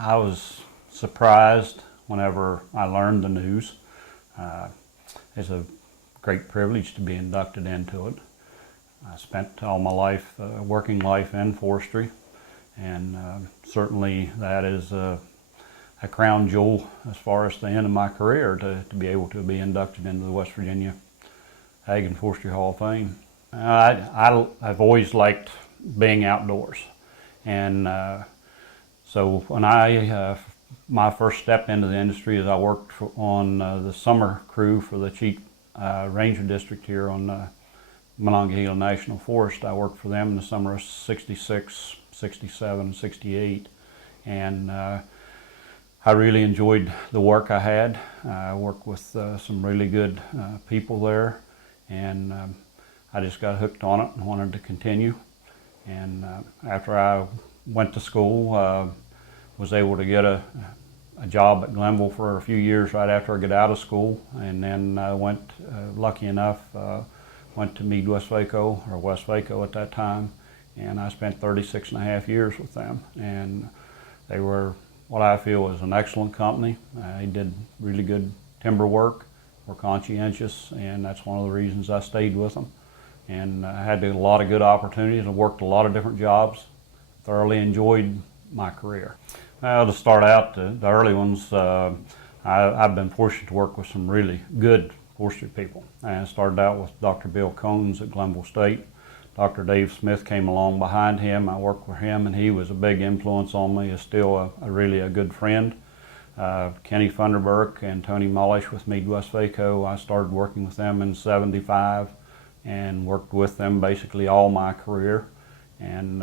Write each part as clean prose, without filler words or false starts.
I was surprised whenever I learned the news. It's a great privilege to be inducted into it. I spent all my life, working life in forestry, and certainly that is a crown jewel as far as the end of my career to be able to be inducted into the West Virginia Ag and Forestry Hall of Fame. I've always liked being outdoors, and so when my first step into the industry is I worked on the summer crew for the Chief Ranger District here on Monongahela National Forest. I worked for them in the summer of '66, '67, '68, and I really enjoyed the work I had. I worked with some really good people there, and I just got hooked on it and wanted to continue. And after I went to school, was able to get a job at Glenville for a few years right after I got out of school, and then went, lucky enough, went to MeadWestVaco, or WestVaco at that time, and I spent 36 and a half years with them. And they were what I feel is an excellent company. They did really good timber work, were conscientious, and that's one of the reasons I stayed with them. And I had a lot of good opportunities and worked a lot of different jobs. Thoroughly enjoyed my career. Well, to start out, the early ones, I've been fortunate to work with some really good forestry people. I started out with Dr. Bill Cones at Glenville State. Dr. Dave Smith came along behind him. I worked with him, and he was a big influence on me. He's still really a good friend. Kenny Funderburk and Tony Mullish with MeadWestVaco. I started working with them in '75 and worked with them basically all my career. And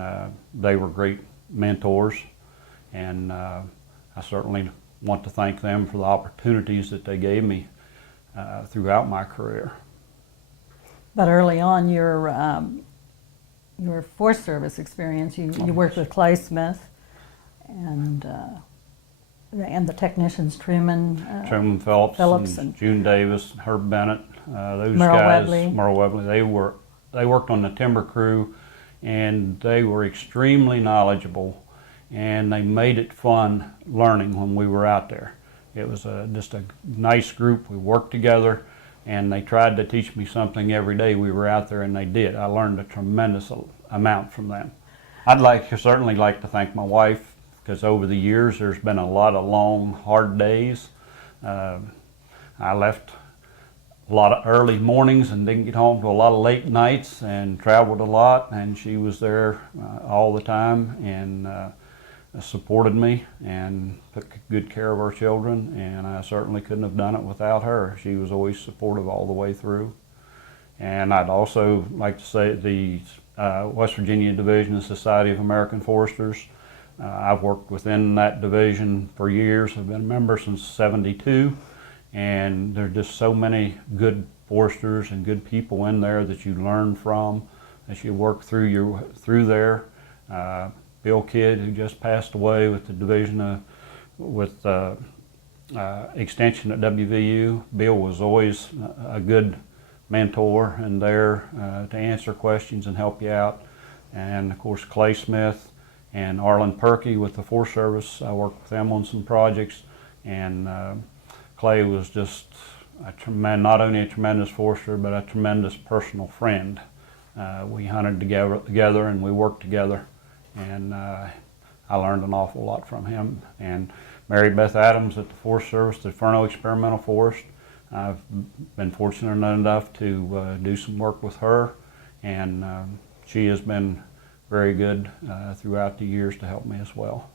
they were great mentors, and I certainly want to thank them for the opportunities that they gave me throughout my career. But early on, your Forest Service experience, you worked with Clay Smith and the technicians Truman Phillips and June Davis, Herb Bennett, those Merle guys, Webley. Merle Webley. They worked on the timber crew, and they were extremely knowledgeable, and they made it fun learning when we were out there. It was just a nice group. We worked together, and they tried to teach me something every day we were out there, and they did. I learned a tremendous amount from them. Certainly like to thank my wife, because over the years there's been a lot of long, hard days. I left a lot of early mornings and didn't get home till a lot of late nights, and traveled a lot, and she was there all the time, and supported me and took good care of our children, and I certainly couldn't have done it without her. She was always supportive all the way through. And I'd also like to say the West Virginia Division of the Society of American Foresters. I've worked within that division for years. I've been a member since '72, and there are just so many good foresters and good people in there that you learn from as you work through there. Bill Kidd, who just passed away with the division with extension at WVU. Bill was always a good mentor and there to answer questions and help you out. And of course, Clay Smith and Arlen Perkey with the Forest Service. I worked with them on some projects, and Clay was just not only a tremendous forester, but a tremendous personal friend. We hunted together and we worked together, and I learned an awful lot from him. And Mary Beth Adams at the Forest Service, the Furno Experimental Forest. I've been fortunate enough to do some work with her, and she has been very good throughout the years to help me as well.